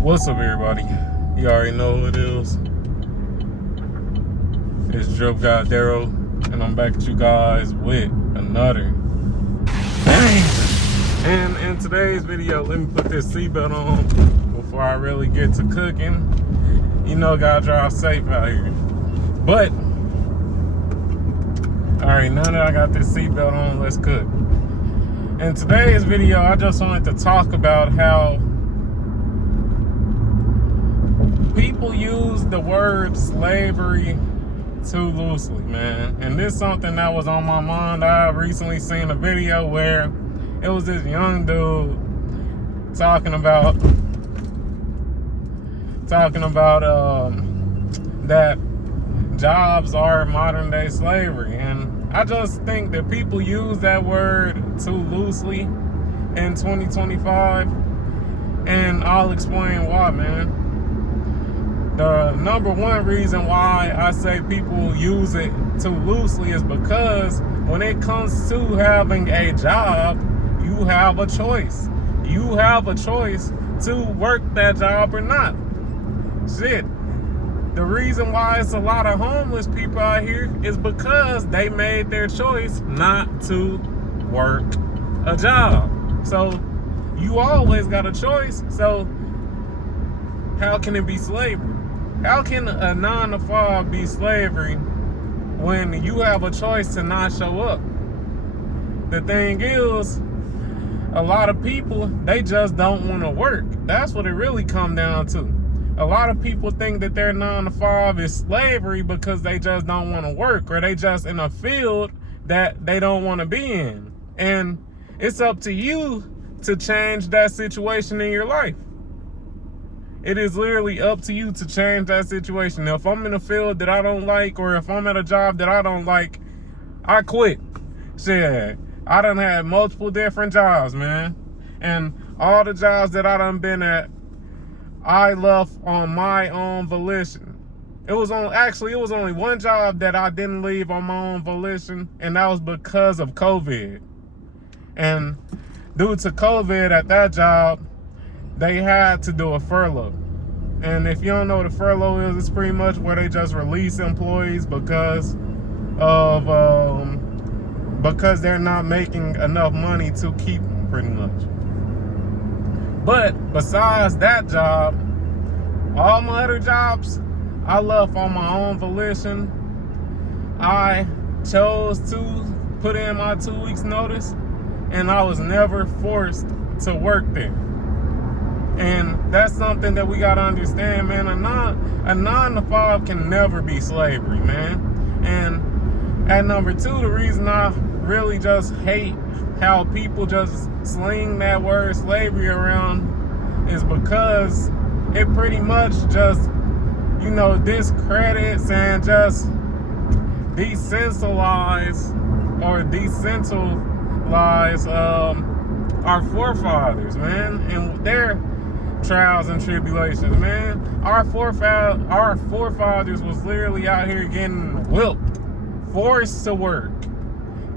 What's up, everybody? You already know who it is. It's DripGodDero, and I'm back at you guys with another bang. And in today's video, let me put this seatbelt on before I really get to cooking. You know, gotta drive safe out here. But all right, now that I got this seatbelt on, let's cook. In today's video, I just wanted to talk about how people use the word slavery too loosely, man. And this is something that was on my mind. I recently seen a video where it was this young dude talking about that jobs are modern day slavery. And I just think that people use that word too loosely in 2025. And I'll explain why, man. The number one reason why I say people use it too loosely is because when it comes to having a job, you have a choice. You have a choice to work that job or not. Shit. The reason why it's a lot of homeless people out here is because they made their choice not to work a job. So you always got a choice. So how can it be slavery? How can a 9 to 5 be slavery when you have a choice to not show up? The thing is, a lot of people, they just don't want to work. That's what it really comes down to. A lot of people think that their 9 to 5 is slavery because they just don't want to work, or they just in a field that they don't want to be in. And it's up to you to change that situation in your life. It is literally up to you to change that situation. If I'm in a field that I don't like, or if I'm at a job that I don't like, I quit. Shit, I done had multiple different jobs, man. And all the jobs that I done been at, I left on my own volition. It was only one job that I didn't leave on my own volition, and that was because of COVID. And due to COVID at that job, they had to do a furlough. And if you don't know what a furlough is, it's pretty much where they just release employees because they're not making enough money to keep them, pretty much. But besides that job, all my other jobs, I left on my own volition. I chose to put in my 2 weeks notice, and I was never forced to work there. And that's something that we gotta understand, man. A 9 to 5 can never be slavery, man. And at number two, the reason I really just hate how people just sling that word slavery around is because it pretty much just, discredits and just decentralize our forefathers, man, and their trials and tribulations, man. Our forefathers was literally out here getting whipped, forced to work.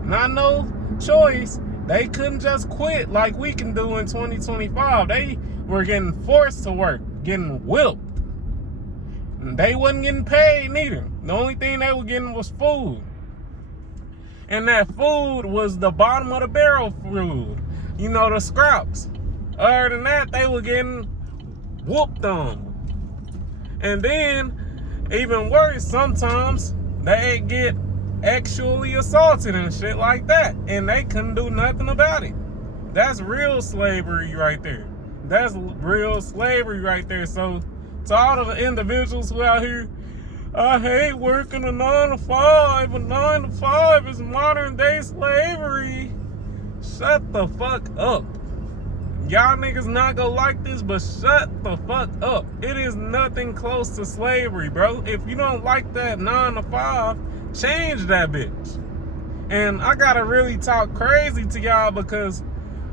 Not no choice. They couldn't just quit like we can do in 2025. They were getting forced to work, getting whipped. And they wasn't getting paid neither. The only thing they were getting was food. And that food was the bottom of the barrel food. The scraps. Other than that, they were getting whooped on. And then, even worse, sometimes they get actually assaulted and shit like that, and they couldn't do nothing about it. That's real slavery right there. That's real slavery right there. So to all of the individuals who out here, I hate working a 9 to 5. A 9 to 5 is modern day slavery. Shut the fuck up. Y'all niggas not gonna like this, but shut the fuck up. It is nothing close to slavery, bro. If you don't like that 9 to 5, change that bitch. And I gotta really talk crazy to y'all because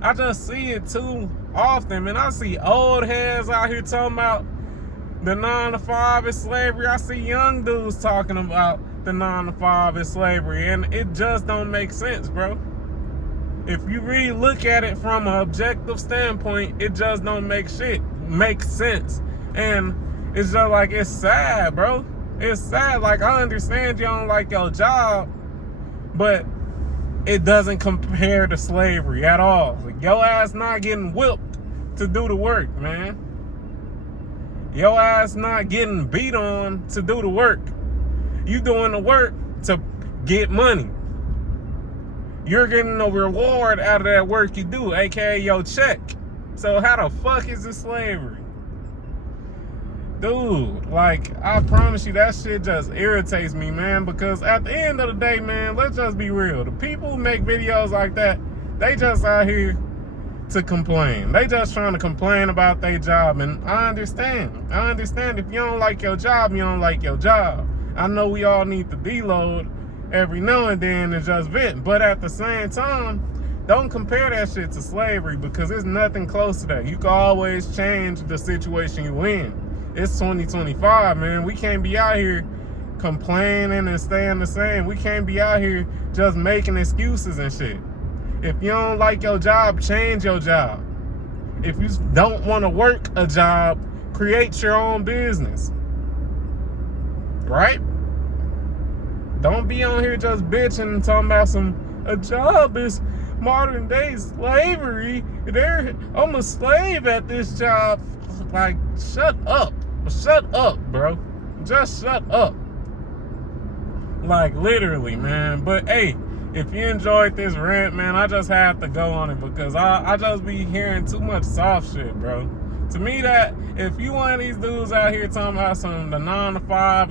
I just see it too often, man. I see old heads out here talking about the 9 to 5 is slavery. I see young dudes talking about the 9 to 5 is slavery, and it just don't make sense, bro. If you really look at it from an objective standpoint, it just don't make shit. make sense. And it's just like, it's sad, bro. It's sad. Like, I understand you don't like your job, but it doesn't compare to slavery at all. Like, your ass not getting whipped to do the work, man. Your ass not getting beat on to do the work. You doing the work to get money. You're getting a reward out of that work you do, aka your check. So how the fuck is it slavery? Dude, like, I promise you, that shit just irritates me, man, because at the end of the day, man, let's just be real. The people who make videos like that, they just out here to complain. They just trying to complain about their job, and I understand. I understand if you don't like your job, you don't like your job. I know we all need to deload every now and then and just vent, but at the same time, don't compare that shit to slavery, because it's nothing close to that. You can always change the situation you in. It's 2025, man. We can't be out here complaining and staying the same. We can't be out here just making excuses and shit. If you don't like your job, change your job. If you don't want to work a job, create your own business. Right? Don't be on here just bitching and talking about a job is modern day slavery. I'm a slave at this job. Like, shut up. Shut up, bro. Just shut up. Like, literally, man. But, hey, if you enjoyed this rant, man, I just had to go on it because I just be hearing too much soft shit, bro. To me, that if you one of these dudes out here talking about the 9 to 5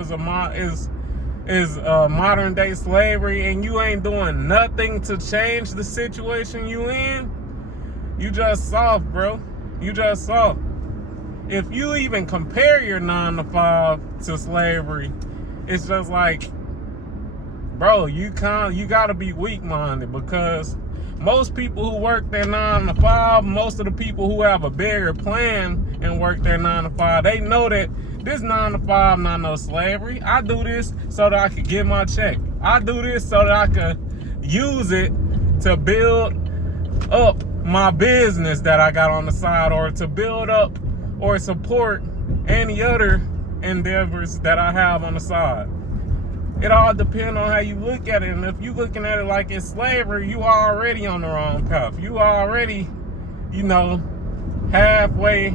is modern day slavery and you ain't doing nothing to change the situation you in, you just soft, bro. You just soft. If you even compare your 9 to 5 to slavery, it's just like, bro, you gotta be weak-minded, because most people who work their 9 to 5, most of the people who have a bigger plan and work their 9 to 5, they know that this 9 to 5 not no slavery. I do this so that I could get my check. I do this so that I could use it to build up my business that I got on the side, or to build up or support any other endeavors that I have on the side. It all depends on how you look at it. And if you looking at it like it's slavery, you are already on the wrong path. You already, halfway,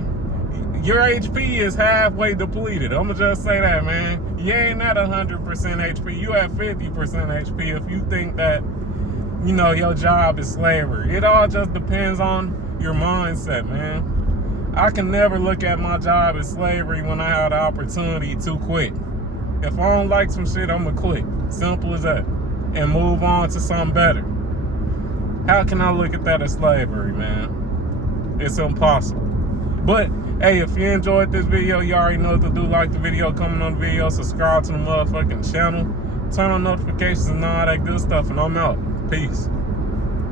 your HP is halfway depleted. I'm gonna just say that, man. You ain't at 100% HP. You at 50% HP if you think that, your job is slavery. It all just depends on your mindset, man. I can never look at my job as slavery when I have the opportunity to quit. If I don't like some shit, I'm gonna quit. Simple as that. And move on to something better. How can I look at that as slavery, man? It's impossible. But, hey, if you enjoyed this video, you already know what to do. Like the video, comment on the video, subscribe to the motherfucking channel, turn on notifications and all that good stuff, and I'm out. Peace.